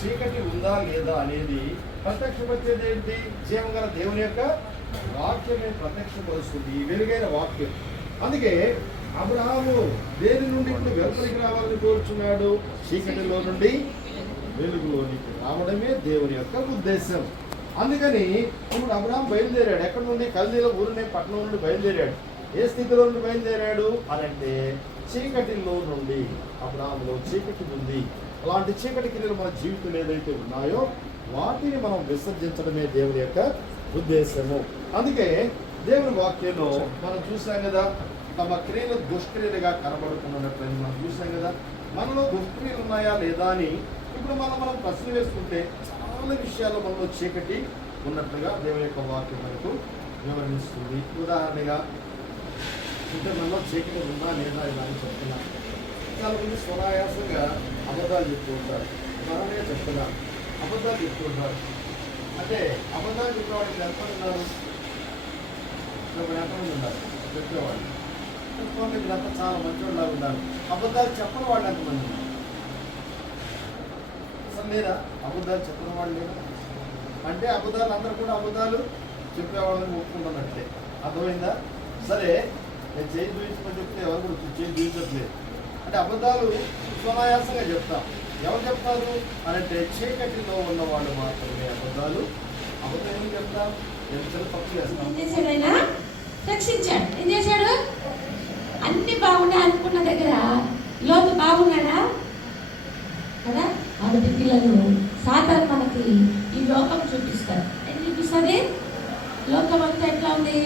చీకటి ఉందా లేదా అనేది ప్రత్యక్షపరిచేది ఏంటి? జీవం గల దేవుని యొక్క వాక్యమే ప్రత్యక్షపరుస్తుంది, ఈ వెలుగైన వాక్యం. అందుకే అబ్రహాము దేని నుండి ఇప్పుడు వెలుపలికి రావాలని కోరుచున్నాడు? చీకటిలో నుండి వెలుగులోనికి రావడమే దేవుని యొక్క ఉద్దేశం. అందుకని ఇప్పుడు అబ్రహాం బయలుదేరాడు. ఎక్కడి నుండి? కల్దీల ఊరినే పట్టణం నుండి బయలుదేరాడు. ఏ స్థితిలో నుండి బయలుదేరాడు అనంటే చీకటిలో నుండి. అబ్రహాంలో చీకటి ఉంది. అలాంటి చీకటి క్రియలు మన జీవితంలో ఏదైతే ఉన్నాయో వాటిని మనం విసర్జించడమే దేవుని యొక్క ఉద్దేశము. అందుకే దేవుని వాక్యంలో మనం చూసాం కదా, తమ క్రియలు దుష్క్రియలుగా కనబడుతున్నట్లని మనం చూసాం కదా. మనలో దుష్క్రియలు ఉన్నాయా లేదా అని ఇప్పుడు మనం ప్రశ్న వేసుకుంటే చాలా విషయాల్లో మనలో చీకటి ఉన్నట్లుగా దేవుని యొక్క వాక్యం మనకు వివరిస్తుంది. ఉదాహరణగా ఇంకా మనలో చీకటి ఉందా లేదా ఇలా అని చెప్తున్నా. చాలా మంది స్వరాయాసంగా అబద్ధాలు చెప్తూ ఉంటారు. మనమే చెప్తున్నా అబద్ధాలు చెప్తూ ఉంటారు. అంటే అబద్ధాలు చెప్పేవాడికి ఎంతమంది ఉన్నారు? ఎంతమంది ఉన్నారు చెప్పేవాళ్ళు? వీళ్ళంతా చాలా మంచివాళ్ళ ఉన్నారు. అబద్ధాలు చెప్పని వాళ్ళు ఎంతమంది ఉన్నారు? అసలు లేదా? అబద్ధాలు చెప్పని వాళ్ళు లేదా? అంటే అబద్ధాలు అందరూ కూడా అబద్ధాలు చెప్పేవాళ్ళని ఒప్పుకుంటున్నట్లే. అర్థమైందా? సరే, నేను చేయి చూపించమని చెప్తే ఎవరు కూడా చేయి చూపించట్లేదు. అంటే అబద్ధాలు సునాయాసంగా చెప్తాం. ఎవరు చెప్తారు అంటే చీకటిలో ఉన్న వాళ్ళు మాత్రమే అబద్ధాలు. అబద్ధం ఏం చెప్తాం? ఎంత తప్పు చేస్తాం. రక్షించాడు. ఏం చేశాడు? అన్ని బాగున్నాయి అనుకున్న దగ్గర లోతు బాగున్నాడా కదా? మొదటి పిల్లలు సాతాను మనకి ఈ లోకం చూపిస్తారు. ఏం చూపిస్తుంది? లోకం అంతా ఎట్లా ఉంది?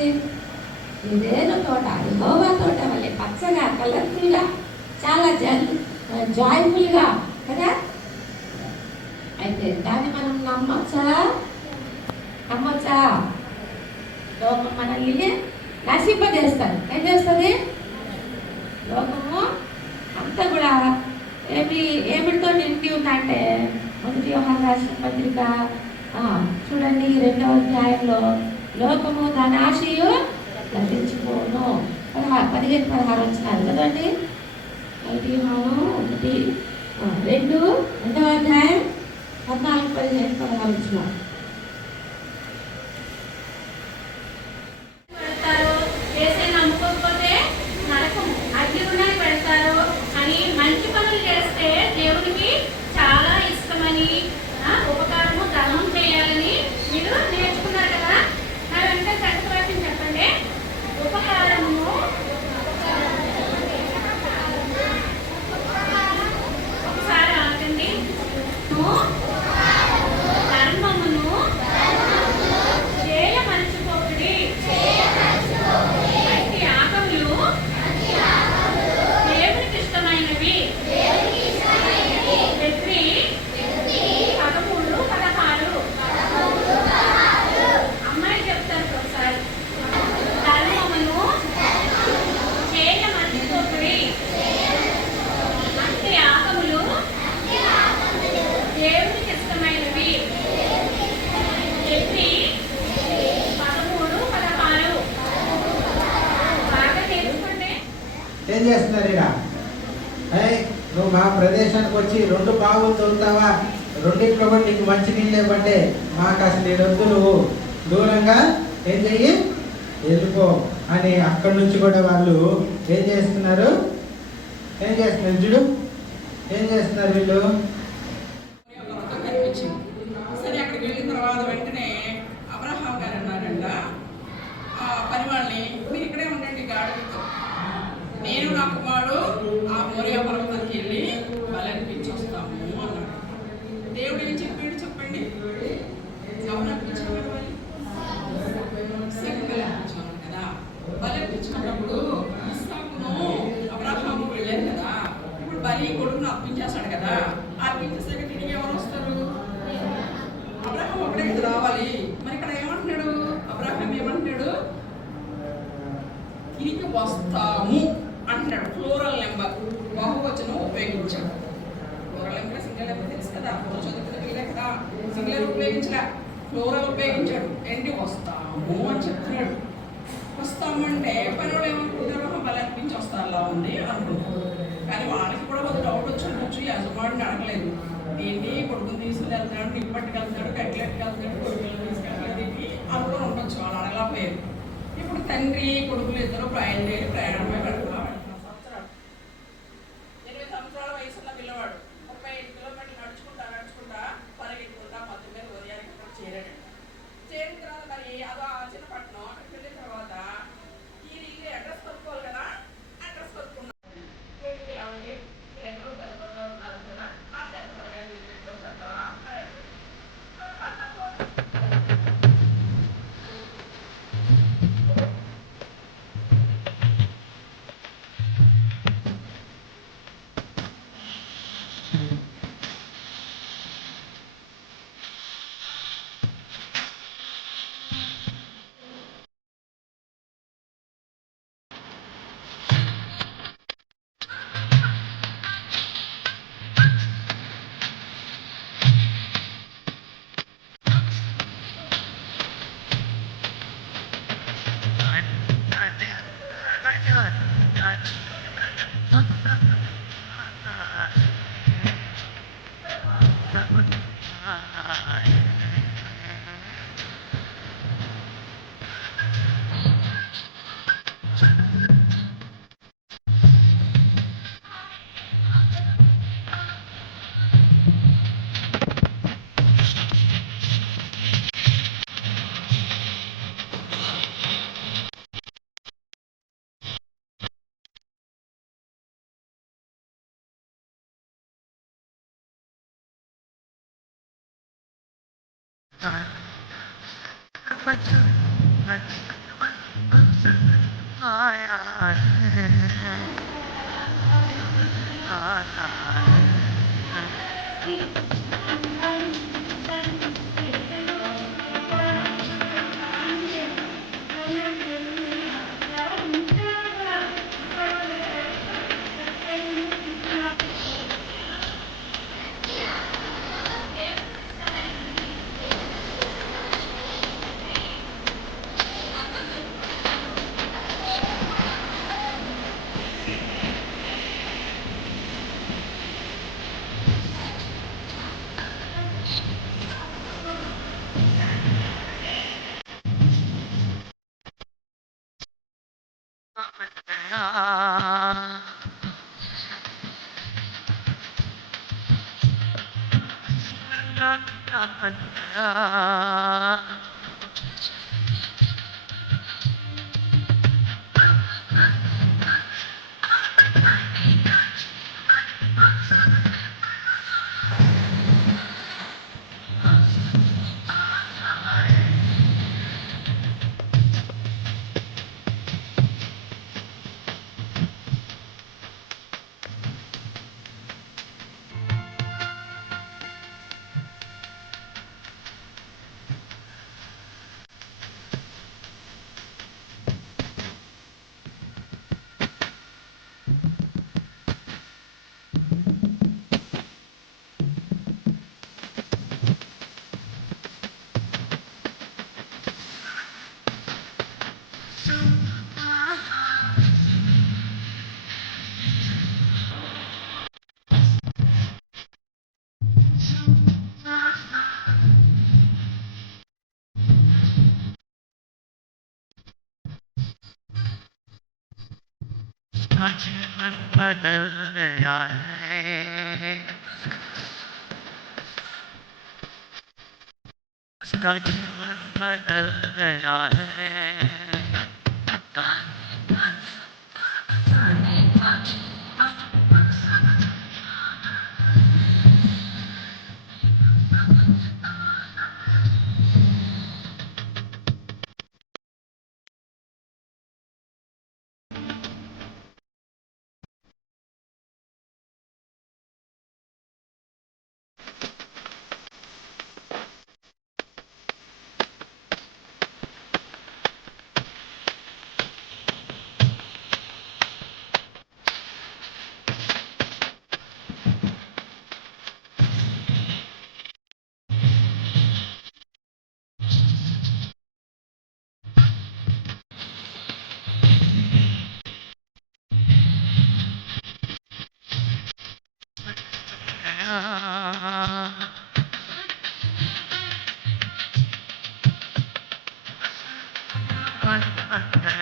ఏదేదో తోట, యెహోవా తోట వల్లే పచ్చగా, కలర్ఫుల్గా, చాలా జాయ్ఫుల్గా కదా. అయితే దాన్ని మనం నమ్మచ్చా? లోకం మనల్ని నశింపజేస్తారు. ఏం చేస్తుంది? లోకము అంతా కూడా ఏమిటితో నిండి ఉందంటే, మొదటి యోహాను రాసిన పత్రిక చూడండి 2వ అధ్యాయంలో లోకము దాని ఆశయు లభించిపోను. 15-16 వచ్చినారు కదండి. 1 యోహాను 2వ అధ్యాయం 14-15-16 వచ్చినారు. ఏం చేస్తున్నారు ఇలా? నువ్వు మా ప్రదేశానికి వచ్చి 2 బావులు తోలుతావా? 2 బట్టి నీకు మంచి నీళ్ళే పడ్డే. మాకు అసలు వద్దు, నువ్వు దూరంగా ఏం చెయ్యి, వెళ్ళిపో అని అక్కడి నుంచి కూడా వాళ్ళు ఏం చేస్తున్నారు? చూడు ఏం చేస్తున్నారు వీళ్ళు. సరే, అక్కడికి వెళ్ళిన తర్వాత వెంటనే అబ్రహాం గారు అన్నారంట పని వాళ్ళని, మీరు ఇక్కడే ఉండండి గాడితో, నేను నా కుమారుడు ఆ మోరియా పర్వతానికి ఒకసారి కొడుకును అర్పించేస్తాడు కదా, అర్పించేసాక తిరిగి ఎవరు వస్తారు? అబ్రహాం ఒకటే కదా రావాలి. మరి ఇక్కడ ఏమంటున్నాడు అబ్రహాం? ఏమంటున్నాడు? తిరిగి వస్తాము అంటున్నాడు. ఫ్లోరల్ నెంబర్, బహువచనం ఉపయోగించాడు. ఫ్లోరల్ నెంబర్ సింగిల్ నెంబర్ తెలుసు కదా, చదువుకున్న పిల్లలే కదా, సింగులర్ ఉపయోగించలే, ఫ్లోరల్ ఉపయోగించాడు. ఏంటి? వస్తాము అని చెప్తున్నాడు. వస్తాము అంటే పని వాళ్ళు ఏమనుకుంటారు? వాళ్ళు అనిపించి వస్తారులా ఉంది అనుకుంటారు. కానీ వాళ్ళకి కూడా ఒక డౌట్ వచ్చి ఉండొచ్చు, యజమాడిని అడగలేదు. ఏంటి కొడుకుని తీసుకుని వెళ్తున్నాడు, ఇప్పటికి వెళ్తున్నాడు, కట్లెట్కి వెళ్తున్నాడు, కొడుకులు తీసుకెళ్ళలేదు అనుకుని ఉండొచ్చు. వాళ్ళు అడగలేకపోయారు. ఇప్పుడు తండ్రి కొడుకులు ఇద్దరు ప్రయాణమై వెళ్తున్నారు. 8 సంవత్సరాల వయసున్న పిల్లవాడు 35 కిలోమీటర్లు నడుచుకుంటా పరిగెత్తుకుంటా మొత్తం మీద ఉదయానికి చేరాడు. చేరిన తర్వాత మరి అదో చిన్న పట్టణం. అక్కడికి వెళ్ళిన తర్వాత ఈ ఇల్లు అడ్రస్ కనుక్కోవాలి కదా, అడ్రస్ కనుక్కున్నాను.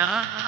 Yeah.